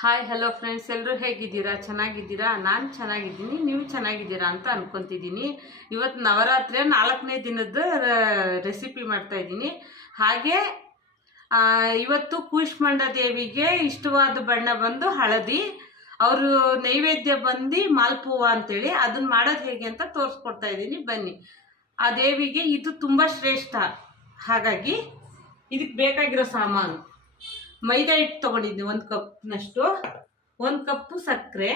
Hi hello friends ಎಲ್ಲರೂ ಹೇಗಿದ್ದೀರಾ? ಚೆನ್ನಾಗಿದ್ದೀರಾ? ನಾನು ಚೆನ್ನಾಗಿದ್ದೀನಿ. ನೀವು ಚೆನ್ನಾಗಿದ್ದೀರಾ ಅಂತ ಅನ್ಕೊತಿದ್ದೀನಿ. ಇವತ್ತು ನವರಾತ್ರಿಯ ನಾಲ್ಕನೇ ದಿನದ ರೆಸಿಪಿ ಮಾಡ್ತಾ ಇದ್ದೀನಿ. ಹಾಗೆ ಇವತ್ತು ಕೂಷ್ಮಂಡ ದೇವಿಗೆ ಇಷ್ಟವಾದ ಬಣ್ಣ ಬಂದು ಹಳದಿ. ಅವರು ನೈವೇದ್ಯ ಬಂದು ಮಾಲ್ಪೂವ ಅಂತೇಳಿ ಅದನ್ನ ಮಾಡೋದು ಹೇಗೆ ಅಂತ ತೋರಿಸ್ಕೊಡ್ತಾ ಇದ್ದೀನಿ. ಬನ್ನಿ. ಆ ದೇವಿಗೆ ಇದು ತುಂಬ ಶ್ರೇಷ್ಠ. ಹಾಗಾಗಿ ಇದಕ್ಕೆ ಬೇಕಾಗಿರೋ ಸಾಮಾನು. ಮೈದಾ ಹಿಟ್ಟು ತಗೊಂಡಿದ್ದೀನಿ ಒಂದು ಕಪ್ನಷ್ಟು. ಒಂದು ಕಪ್ಪು ಸಕ್ಕರೆ,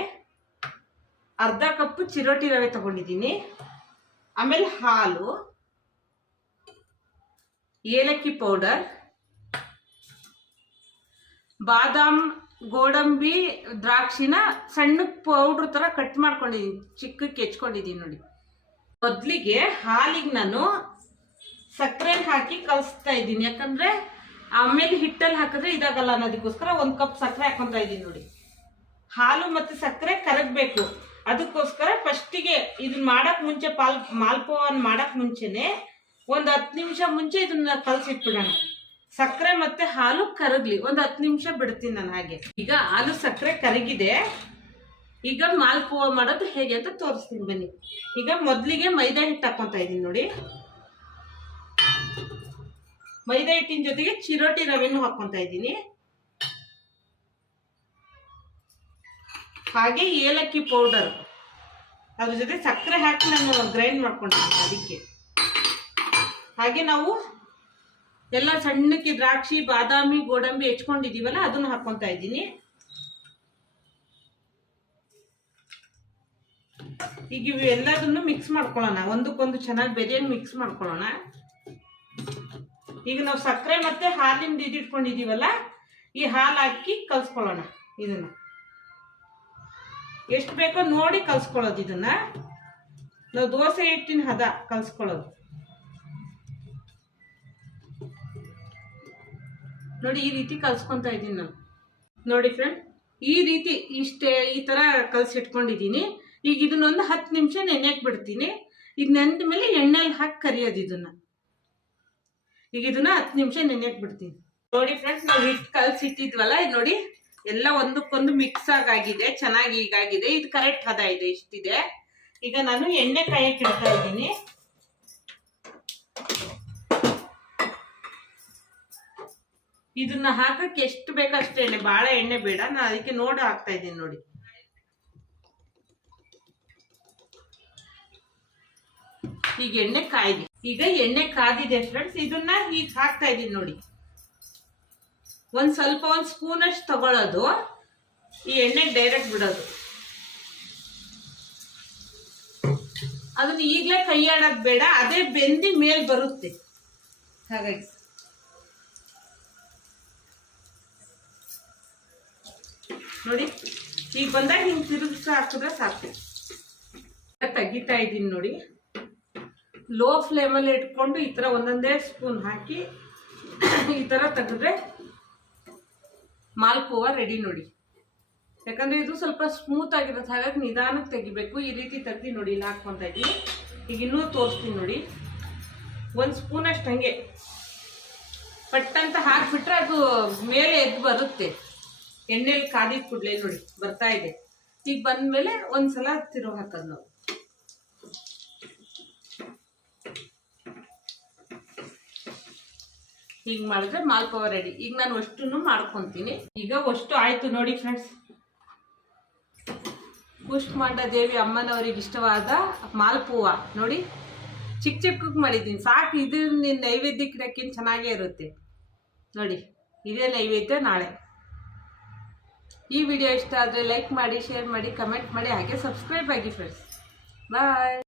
ಅರ್ಧ ಕಪ್ಪು ಚಿರೋಟಿ ರವೆ ತಗೊಂಡಿದ್ದೀನಿ. ಆಮೇಲೆ ಹಾಲು, ಏಲಕ್ಕಿ ಪೌಡರ್, ಬಾದಾಮ್, ಗೋಡಂಬಿ, ದ್ರಾಕ್ಷಿನ ಸಣ್ಣ ಪೌಡ್ರ್ ಥರ ಕಟ್ ಮಾಡ್ಕೊಂಡಿದ್ದೀನಿ ಚಿಕ್ಕಕ್ಕೆ ಹೆಚ್ಕೊಂಡಿದ್ದೀನಿ ನೋಡಿ. ಮೊದಲಿಗೆ ಹಾಲಿಗೆ ನಾನು ಸಕ್ಕರೆ ಹಾಕಿ ಕಲಿಸ್ತಾ ಇದ್ದೀನಿ. ಯಾಕಂದ್ರೆ ಆಮೇಲೆ ಹಿಟ್ಟಲ್ಲಿ ಹಾಕಿದ್ರೆ ಇದಾಗಲ್ಲ ಅನ್ನೋದಕ್ಕೋಸ್ಕರ ಒಂದು ಕಪ್ ಸಕ್ಕರೆ ಹಾಕೊಂತ ಇದ್ದೀನಿ ನೋಡಿ. ಹಾಲು ಮತ್ತು ಸಕ್ಕರೆ ಕರಗಬೇಕು. ಅದಕ್ಕೋಸ್ಕರ ಫಸ್ಟಿಗೆ ಇದನ್ನ ಮಾಡಕ್ ಮುಂಚೆ ಪಾಲ್ ಮಾಲ್ಪೋವನ್ ಮಾಡಕ್ ಮುಂಚೆನೆ ಒಂದು ಹತ್ತು ನಿಮಿಷ ಮುಂಚೆ ಇದನ್ನ ಕಲಸಿಟ್ಬಿಡೋಣ. ಸಕ್ಕರೆ ಮತ್ತೆ ಹಾಲು ಕರಗ್ಲಿ. ಒಂದು ಹತ್ತು ನಿಮಿಷ ಬಿಡ್ತೀನಿ ನಾನು ಹಾಗೆ. ಈಗ ಹಾಲು ಸಕ್ಕರೆ ಕರಗಿದೆ. ಈಗ ಮಾಲ್ಪೋವ ಮಾಡೋದು ಹೇಗೆ ಅಂತ ತೋರಿಸ್ತೀನಿ ಬನ್ನಿ. ಈಗ ಮೊದಲಿಗೆ ಮೈದಾ ಹಿಟ್ಟು ಹಾಕೊಂತ ಇದ್ದೀನಿ ನೋಡಿ. ಮೈದಾ ಹಿಟ್ಟಿನ ಜೊತೆಗೆ ಚಿರೋಟಿ ರವೆನೂ ಹಾಕೊಂತ ಇದ್ದೀನಿ. ಹಾಗೆ ಏಲಕ್ಕಿ ಪೌಡರ್ ಅದ್ರ ಜೊತೆ ಸಕ್ಕರೆ ಹಾಕಿ ನಾನು ಗ್ರೈಂಡ್ ಮಾಡ್ಕೊಂಡಿದ್ದೀನಿ ಅದಕ್ಕೆ. ಹಾಗೆ ನಾವು ಎಲ್ಲ ಸಣ್ಣಕ್ಕೆ ದ್ರಾಕ್ಷಿ, ಬಾದಾಮಿ, ಗೋಡಂಬಿ ಹೆಚ್ಕೊಂಡಿದ್ದೀವಲ್ಲ, ಅದನ್ನು ಹಾಕೊಂತ ಇದ್ದೀನಿ. ಈಗ ಇವೆಲ್ಲದನ್ನು ಮಿಕ್ಸ್ ಮಾಡ್ಕೊಳ್ಳೋಣ. ಒಂದಕ್ಕೊಂದು ಚೆನ್ನಾಗಿ ಬೆರೆಯನ್ನು ಮಿಕ್ಸ್ ಮಾಡ್ಕೊಳ್ಳೋಣ. ಈಗ ನಾವು ಸಕ್ಕರೆ ಮತ್ತೆ ಹಾಲಿಂದ ಇದಿಟ್ಕೊಂಡಿದೀವಲ್ಲ ಈ ಹಾಲು ಹಾಕಿ ಕಲ್ಸ್ಕೊಳ್ಳೋಣ ಇದನ್ನ. ಎಷ್ಟು ಬೇಕೋ ನೋಡಿ ಕಲ್ಸ್ಕೊಳ್ಳೋದು ಇದನ್ನ. ನಾವು ದೋಸೆ ಹಿಟ್ಟಿನ ಹದ ಕಲ್ಸ್ಕೊಳ್ಳೋದು. ನೋಡಿ ಈ ರೀತಿ ಕಲ್ಸ್ಕೊಂತ ಇದ್ದೀನಿ ನಾನು. ನೋಡಿ ಫ್ರೆಂಡ್ ಈ ರೀತಿ ಇಷ್ಟೇ ಈ ಥರ ಕಲ್ಸಿಟ್ಕೊಂಡಿದ್ದೀನಿ ಈಗ ಇದನ್ನೊಂದು ಹತ್ತು ನಿಮಿಷ ನೆನೆಯಕ್ಕೆ ಬಿಡ್ತೀನಿ. ಇದು ನೆನೆದ ಮೇಲೆ ಎಣ್ಣೆಲಿ ಹಾಕಿ ಕರಿಯೋದು ಇದನ್ನ. ಈಗ ಇದನ್ನ ಹತ್ತು ನಿಮಿಷ ನೆನೆಯಕ್ಕೆ ಬಿಡ್ತೀನಿ. ನೋಡಿ ಫ್ರೆಂಡ್ಸ್ ನಾವು ಹಿಟ್ಟು ಕಲ್ಸಿಟ್ಟಿದ್ವಲ್ಲ ಇದು ನೋಡಿ. ಎಲ್ಲ ಒಂದಕ್ಕೊಂದು ಮಿಕ್ಸ್ ಆಗಾಗಿದೆ, ಚೆನ್ನಾಗಿ ಈಗಾಗಿದೆ ಇದು ಕರೆಕ್ಟ್ ಹದ ಇದೆ, ಇಷ್ಟಿದೆ. ಈಗ ನಾನು ಎಣ್ಣೆ ಕಾಯಕ್ಕೆ ಇಡ್ತಾ ಇದ್ದೀನಿ. ಇದನ್ನ ಹಾಕಕ್ಕೆ ಎಷ್ಟು ಬೇಕೋ ಅಷ್ಟು ಎಣ್ಣೆ? ಭಾಳ ಎಣ್ಣೆ ಬೇಡ, ನಾನು ಅದಕ್ಕೆ ನೋಡಿ ಹಾಕ್ತಾ ಇದ್ದೀನಿ ನೋಡಿ. ಈಗ ಎಣ್ಣೆ ಕಾಯ್ದೆ. ಈಗ ಎಣ್ಣೆ ಕಾದಿದೆ ಫ್ರೆಂಡ್ಸ್ ಇದನ್ನ ಈಗ ಹಾಕ್ತಾ ಇದೀನಿ ನೋಡಿ. ಒಂದ್ ಸ್ವಲ್ಪ ಒಂದ್ ಸ್ಪೂನ್ ಅಷ್ಟು ತಗೊಳ್ಳೋದು ಈ ಎಣ್ಣೆ ಡೈರೆಕ್ಟ್ ಬಿಡೋದು. ಅದನ್ನ ಈಗಲೇ ಕೈಯಾಡೋದು ಬೇಡ, ಅದೇ ಬೆಂದಿ ಮೇಲ್ ಬರುತ್ತೆ. ಹಾಗಾಗಿ. ನೋಡಿ, ಈಗ ಬಂದಾಗ ಹಿಂಗೆ ತಿರುಗಿಸ್ ಹಾಕಿದ್ರೆ ಸಾಕು. ತೆಗಿತಾ ಇದ್ದೀನಿ ನೋಡಿ. ಲೋ ಫ್ಲೇಮಲ್ಲಿ ಇಟ್ಕೊಂಡು ಈ ಥರ ಒಂದೊಂದೇ ಸ್ಪೂನ್ ಹಾಕಿ ಈ ಥರ ತೆಗೆದ್ರೆ ಮಾಲ್ಕೋವ ರೆಡಿ ನೋಡಿ. ಯಾಕಂದರೆ ಇದು ಸ್ವಲ್ಪ ಸ್ಮೂತ್ ಆಗಿರುತ್ತೆ ಹಾಗಾಗಿ ನಿಧಾನಕ್ಕೆ ತೆಗಿಬೇಕು. ಈ ರೀತಿ ತೆಗ್ದು ನೋಡಿ, ಇಲ್ಲಿ ಹಾಕ್ಕೊಂತ ಇದ್ದೀನಿ. ಈಗ ಇನ್ನೂ ತೋರಿಸ್ತೀನಿ ನೋಡಿ. ಒಂದು ಸ್ಪೂನ್ ಅಷ್ಟು ಹಂಗೆ. ಪಟ್ಟಂತ ಹಾಕಿಬಿಟ್ರೆ ಅದು ಮೇಲೆ ಎದ್ದು ಬರುತ್ತೆ. ಎಣ್ಣೆಲಿ ಕಾದಿದ ಕೂಡಲೇ ನೋಡಿ, ಬರ್ತಾ ಇದೆ. ಈಗ ಬಂದ್ಮೇಲೆ ಒಂದ್ಸಲ ತಿರು ಹಾಕೋದು ನಾವು. ಹೀಗೆ ಮಾಡಿದ್ರೆ ಮಾಲ್ಪವ ರೆಡಿ ಈಗ ನಾನು ಅಷ್ಟನ್ನು ಮಾಡ್ಕೊತೀನಿ. ಈಗ ಅಷ್ಟು ಆಯ್ತು ನೋಡಿ ಫ್ರೆಂಡ್ಸ್ ಕುಷ್ಮಾಂಡ ದೇವಿ ಅಮ್ಮನವರಿಗೆ ಇಷ್ಟವಾದ ಮಾಲ್ಪೂವ ನೋಡಿ, ಚಿಕ್ಕ ಚಿಕ್ಕಕ್ಕೆ ಮಾಡಿದ್ದೀನಿ. ಸಾಕು ಇದು ನಿನ್ನ ನೈವೇದ್ಯಕ್ಕೆ ಇಡೋಕ್ಕಿಂತ ಚೆನ್ನಾಗೇ ಇರುತ್ತೆ. ನೋಡಿ, ಇದೇ ನೈವೇದ್ಯ ನಾಳೆ. ಈ ವಿಡಿಯೋ ಇಷ್ಟ ಆದರೆ ಲೈಕ್ ಮಾಡಿ ಶೇರ್ ಮಾಡಿ ಕಮೆಂಟ್ ಮಾಡಿ, ಹಾಗೆ ಸಬ್ಸ್ಕ್ರೈಬ್ ಆಗಿ ಫ್ರೆಂಡ್ಸ್ ಬಾಯ್